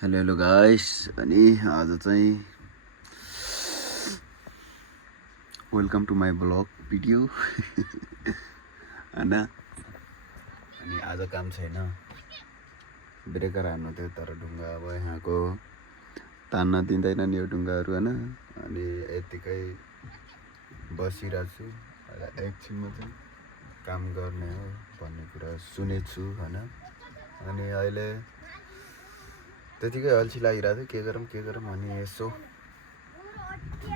Hello hello guys अनि आज चाहिँ welcome to my blog video होइन। अनि आज काम छैन, ब्रेकर हान्नु थियो तर ढुङ्गा अब यहाँको तान्न दिँदैन नि यो ढुङ्गाहरू होइन। अनि यत्तिकै बसिरहेको छु, एकछिनमा चाहिँ काम गर्ने हो भन्ने कुरा सुनेको छु होइन। अनि अहिले त्यतिकै अल्छी लागिरहेको थियो, के गरौँ अनि यसो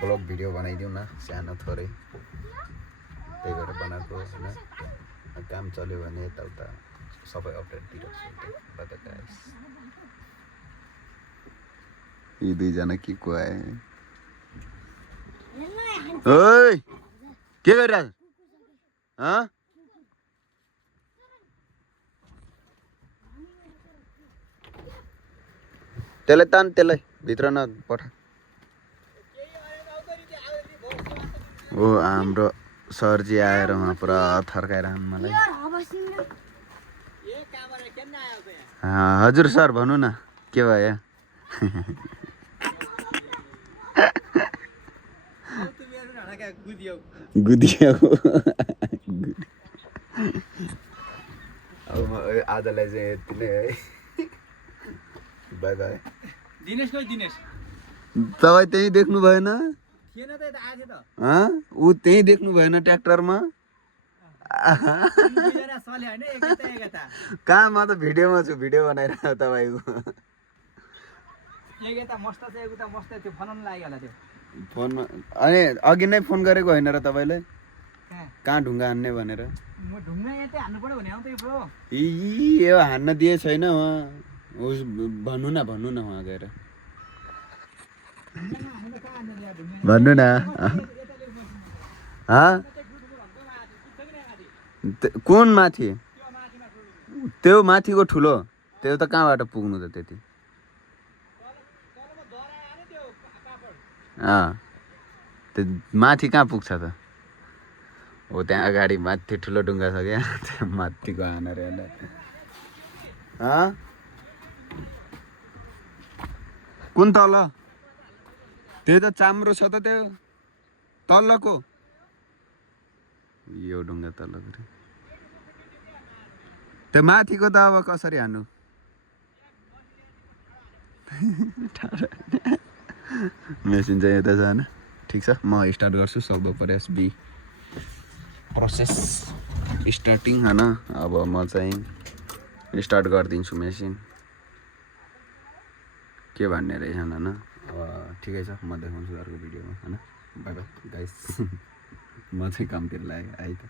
ब्लग भिडियो बनाइदिउँ न सानो थोरै, त्यही भएर बनाएको होइन। काम चल्यो भने यताउता सबै अपडेट दिइरहेको छु। यी दुईजना के को आए? ओइ के गरिरहेको? त्यसलाई तान, त्यसलाई भित्र न पठा। ओ हाम्रो सरजी आएर उहाँ पुरा थर्काइरहनु मलाई। हजुर सर भन्नु न के भयो? गुदियो अब आजलाई चाहिँ यति नै है। By by. तपाईँ त्यही देख्नु भएन? ऊ त्यही देख्नु भएन ट्र्याक्टरमा? कहाँ? म त भिडियोमा छु, भिडियो बनाइरहेको तपाईँको। फोनमा अनि अघि नै फोन गरेको होइन र तपाईँलाई? कहाँ ढुङ्गा हान्ने भनेर? यो हान्न दिए छैन उहाँ, भन्नु न उहाँ गएर भन्नु न। कुन माथि? त्यो माथिको ठुलो, त्यो त कहाँबाट पुग्नु त त्यति? त्यो माथि कहाँ पुग्छ त? हो त्यहाँ अगाडि माथि ठुलो ढुङ्गा छ क्या, त्यो माथिको हानेर यसलाई। कुन तल? त्यो त चाम्रो छ त, त्यो तलको यो ढुङ्गा तलको। त्यो माथिको त अब कसरी हान्नु? मेसिन चाहिँ यता छ होइन। ठिक छ, म स्टार्ट गर्छु। सक्दो प्रयास बी प्रोसेस स्टार्टिङ होइन। अब म चाहिँ स्टार्ट गरिदिन्छु मेसिन। के भन्ने रहेछन् होइन। अब ठिकै छ, म देखाउँछु अर्को भिडियोमा होइन। By by guys. म चाहिँ कामतिर लागेँ, आइ त।